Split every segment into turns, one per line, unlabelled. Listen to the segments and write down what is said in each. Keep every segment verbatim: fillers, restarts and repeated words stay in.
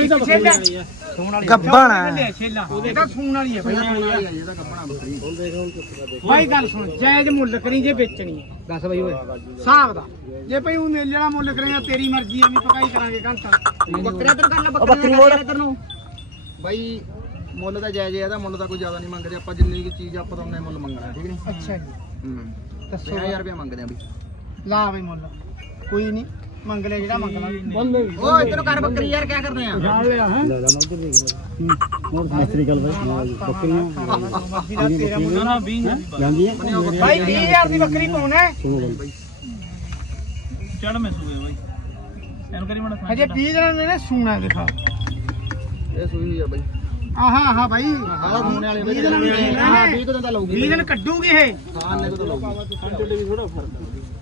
ਗੱਬਣ
ਇਹ ਤਾਂ ਸੂਣ ਵਾਲੀ ਹੈ ਭਾਈ ਗੱਲ ਸੁਣ ਜਾਇਜ਼ ਮੁੱਲ ਕਰੀ ਜੇ ਵੇਚਣੀ ਹੈ ਦੱਸ ਬਈ ਓਏ ਹਿਸਾਬ ਦਾ ਜੇ ਭਾਈ ਉਹ ਮੇਲੇ ਵਾਲਾ ਮੁੱਲ ਕਰੇਗਾ ਤੇਰੀ ਮਰਜ਼ੀ ਐ ਵੀ ਪਕਾਈ ਕਰਾਂਗੇ ਘੰਟਾ ਬੱਕਰੀਆਂ ਤੇ ਕਰ ਲੈ ਬੱਕਰੀਆਂ ਇਧਰ ਨੂੰ
ਬਾਈ ਮੁੱਲ ਤਾਂ ਜਾਇਜ਼ ਹੈ ਇਹਦਾ ਮੁੱਲ ਤਾਂ ਕੋਈ ਜ਼ਿਆਦਾ ਨਹੀਂ ਮੰਗਦੇ ਆਪਾਂ ਜਿੰਨੀ ਕੀ ਚੀਜ਼ ਆਪਾਂ ਤਾਂ ਉਹਨੇ ਮੁੱਲ ਮੰਗਣਾ ਠੀਕ ਨਹੀਂ
ਅੱਛਾ ਜੀ
ਹੂੰ
ਦੱਸੋ
ਪੰਜਾਹ ਹਜ਼ਾਰ ਰੁਪਏ ਮੰਗਦੇ ਆ ਬਈ
ਲਾ ਬਈ ਮੁੱਲ ਕੋਈ ਨਹੀਂ ਮੰਗ ਲੈ ਜਿਹੜਾ ਮੰਗਣਾ
ਓ ਇੱਧਰ ਕਰ ਬੱਕਰੀ ਯਾਰ ਕੀ ਕਰਦੇ ਆ
ਜਾਣ ਲਿਆ ਹੈ
ਲੈ ਜਾਣਾ ਉਧਰ ਦੇਖ ਲੈ ਹੋਰ ਦੂਸਰੀ ਗੱਲ ਬਾਈ ਬੱਕਰੀਆਂ
ਮਰਜ਼ੀ ਦਾ ਤੇਰਾ ਮੁੱਲ
ਨਾ ਵੀਹ
ਜਾਂਦੀ ਹੈ
ਭਾਈ ਵੀਹ ਹਜ਼ਾਰ ਦੀ ਬੱਕਰੀ ਪਾਉਣਾ ਹੈ
ਸੁਣੋ ਬਾਈ
ਚੜ ਮੈਂ ਸੂਏ ਬਾਈ ਇਹਨੂੰ ਕਰੀ ਮਣਾ
ਹਜੇ ਵੀਹ ਦਿਨਾਂ ਨੇ ਸੂਣਾ ਦਿਖਾ
ਇਹ ਸੂਈ ਹੋਈ ਆ ਬਾਈ
ਆਹਾ ਆਹਾ ਭਾਈ
ਆਹ ਸੂਣੇ ਵਾਲੇ
ਵੀਹ ਦਿਨਾਂ ਨੂੰ
ਹਾਂ ਵੀਹ ਦਿਨ ਦਾ ਲਊਗੀ
ਵੀਹ ਦਿਨ ਕੱਢੂਗੀ ਇਹ
ਹਾਂ ਨੇ ਤੋਂ ਲਊਗੀ
ਕੰਟੇ ਵੀ ਥੋੜਾ ਫਰਕ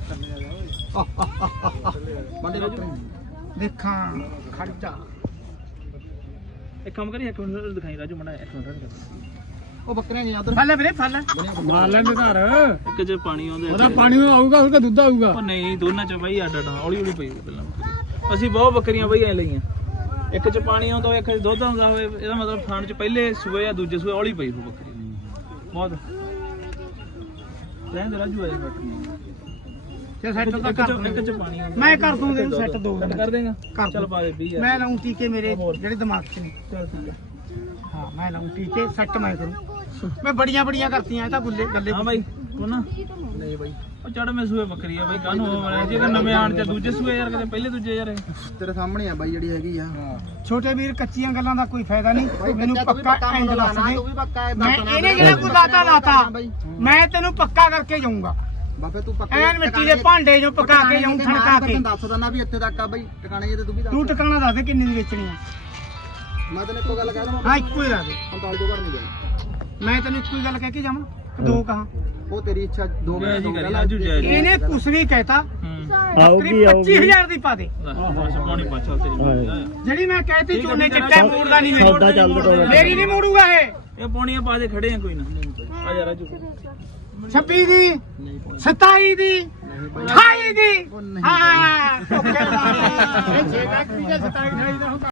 ਬੰਦੇ ਬੱਕਰੀ
ਦੇਖਾਂ ਖਰਚਾ
ਇੱਕ ਕੰਮ ਕਰੀ ਇੱਕ ਮਿੰਟ ਦਿਖਾਈ ਰਾਜੂ ਮੜਾ ਇੱਕ ਮਿੰਟ
ਉਹ ਬੱਕਰੀਆਂ ਨਹੀਂ ਉਧਰ
ਫੜ ਵੀਰੇ ਫੜ
ਮਾਰ ਲੈਂਦੇ ਘਰ
ਇੱਕ ਜੇ ਪਾਣੀ ਆਉਂਦਾ
ਉਹਦਾ ਪਾਣੀ ਆਊਗਾ ਉਹਦਾ ਦੁੱਧ ਆਊਗਾ
ਉਹ ਨਹੀਂ ਦੋਨਾਂ ਚ ਬਾਈ ਅੱਡ ਅੱਡ ਹੌਲੀ ਹੌਲੀ ਪਈ ਪਹਿਲਾਂ ਬੱਕਰੀ ਅਸੀਂ ਬਹੁਤ ਬੱਕਰੀਆਂ ਬਾਈ ਐ ਲਈਆਂ ਇੱਕ ਚ ਪਾਣੀ ਆਉਂਦਾ ਇੱਕ ਚ ਦੁੱਧ ਆਉਂਦਾ ਹੋਵੇ ਇਹਦਾ ਮਤਲਬ ਖਾਣ ਚ ਪਹਿਲੇ ਸੂਏ ਜਾਂ ਦੂਜੇ ਸੂਏ ਹੌਲੀ ਪਈ ਹੋ ਬੱਕਰੀ ਬਹੁਤ ਰਹਿੰਦੇ ਰਾਜੂ ਆਇਆ
ਤੇ ਸੈੱਟ ਤਾਂ ਕਰ
ਇੱਕ ਚ ਪਾਣੀ ਆਉਂਦਾ
ਮੈਂ ਕਰ ਦੂੰ ਤੈਨੂੰ ਸੈੱਟ ਦੋ
ਕੱਟ ਕਰ ਦੇਗਾ
ਕਰ
ਚੱਲ ਪਾ ਦੇ ਵੀਹ
ਮੈਂ ਲਾਉਂ ਟੀਕੇ ਮੇਰੇ ਜਿਹੜੇ ਦਿਮਾਗ 'ਚ ਨੇ
ਚੱਲ ਠੀਕ ਹੈ
ਹਾਂ ਮੈਂ ਲਾਉਂ ਟੀਕੇ ਸੈੱਟ ਮੈਂ ਕਰੂੰ ਮੈਂ ਬੜੀਆਂ ਬੜੀਆਂ ਕਰਤੀਆਂ ਇਹ ਤਾਂ ਗੁੱਲੇ ਗੱਲੇ
ਹਾਂ ਬਾਈ ਉਹ ਨਾ
ਨਹੀਂ ਬਾਈ
ਉਹ ਚੜ ਮੈਂ ਸੂਏ ਬੱਕਰੀ ਆ ਬਾਈ ਕਾਹਨੂੰ ਹੋ ਰਿਹਾ ਜੇ ਨਵੇਂ ਆਣ ਤੇ ਦੂਜੇ ਸੂਏ ਯਾਰ ਕਦੇ ਪਹਿਲੇ ਦੂਜੇ ਯਾਰ
ਤੇਰੇ ਸਾਹਮਣੇ ਆ ਬਾਈ ਜਿਹੜੀ ਹੈਗੀ ਆ
ਛੋਟੇ ਵੀਰ ਕੱਚੀਆਂ ਗੱਲਾਂ ਦਾ ਕੋਈ ਫਾਇਦਾ ਨਹੀਂ ਮੈਨੂੰ
ਤੂੰ ਵੀ
ਪੱਕਾ ਐਂਡ ਦੱਸ
ਨਾ
ਦੇ
ਤੂੰ ਵੀ ਪੱਕਾ ਇਹ
ਮੈਂ
ਦੱਸਣਾ
ਇਹਨੇ ਜਿਹੜਾ ਕੋਈ ਲਾਤਾ ਲਾਤਾ
ਬਾਈ
ਮੈਂ ਤੈਨੂੰ ਪੱਕਾ ਕਰਕੇ ਜਾਊਂਗਾ
ਬਾਬੇ ਤੂੰ ਪੱਕਾ
ਐਨ ਮਿੱਟੀ ਦੇ ਭਾਂਡੇ ਜੋ ਪਕਾ ਕੇ ਜਾਊਂ ਠਣਕਾ ਕੇ
ਦੱਸ ਦਿੰਦਾ ਵੀ ਇੱਥੇ ਤੱਕ ਆ ਬਾਈ ਟਿਕਾਣੇ ਜੇ ਤੇ ਤੂੰ ਵੀ ਦੱਸ
ਤੂੰ ਟਿਕਾਣਾ ਦੱਸ ਦੇ ਕਿੰਨੀ ਦੀ ਵੇਚਣੀ ਆ
ਮੈਂ ਤੈਨੂੰ ਇੱਕੋ ਗੱਲ ਕਹਿ ਦਵਾਂ
ਹਾਂ ਇੱਕੋ ਹੀ ਦੱਸ ਦੇ
ਪੰਤਾਲੀ ਤੋਂ ਘੱਟ ਨਹੀਂ ਗਿਆ
ਮੈਂ ਤੈਨੂੰ ਇੱਕੋ ਹੀ ਗੱਲ ਕਹਿ ਕੇ ਜਾਵਾਂ ਕਿ ਦੋ ਕਹਾਂ
ਉਹ ਤੇਰੀ ਇੱਛਾ ਦੋ
ਜੈ
ਮਿੰਟ
ਜੀ
ਦੋ
ਕਰੀ
ਕਹਿ
ਰਾਜੂ ਜੈ ਜੀ
ਇਹਨੇ ਕੁਛ ਵੀ ਕਹਿਤਾ
ਆਊਗੀ
ਪੱਚੀ ਹਜ਼ਾਰ ਦੀ ਪਾ ਦੇ
ਪਾਣੀ ਪਾ ਚੱਲ ਤੇਰੀ
ਜਿਹੜੀ ਮੈਂ ਕਹਿਤੀ ਚੋਨੇ ਚਿੱਟੇ ਮੋੜਦਾ ਨਹੀਂ ਮੈਂ
ਸੌਦਾ ਚੱਲਦਾ ਪਿਆ।
ਮੇਰੀ ਨਹੀਂ ਮੋੜੂਗਾ ਇਹ
ਇਹ ਪੌਣੀਆਂ ਪਾ ਦੇ ਖੜੇ ਆ ਕੋਈ ਨਾ ਆ ਜਾ ਰਾਜੂ
ਛੱਬੀ ਦੀ ਸਤਾਈ ਦੀ ਅਠਾਈ ਦੀ ਹਾਂ ਓਕੇ ਲਾ ਇਹ ਛੇ ਲੱਖ ਦੀ ਸਤਾਈ ਅਠਾਈ ਦਾ ਹੁੰਦਾ